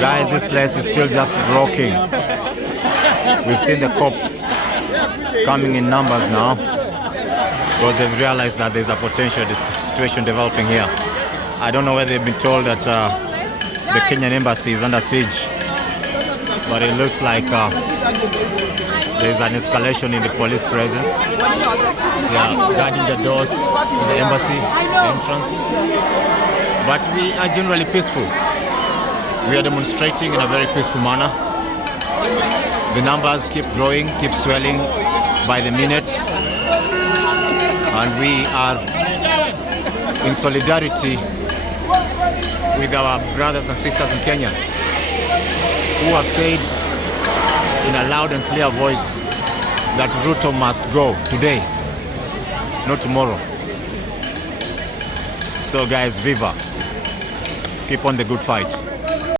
Guys, this place is still just rocking. We've seen the cops coming in numbers now because they've realized that there's a potential situation developing here. I don't know whether they've been told that the Kenyan embassy is under siege, but it looks like there's an escalation in the police presence. They are guarding the doors to the embassy entrance. But we are generally peaceful. We are demonstrating in a very peaceful manner. The numbers keep growing, keep swelling by the minute. And we are in solidarity with our brothers and sisters in Kenya who have said in a loud and clear voice that Ruto must go today, not tomorrow. So guys, viva. Keep on the good fight.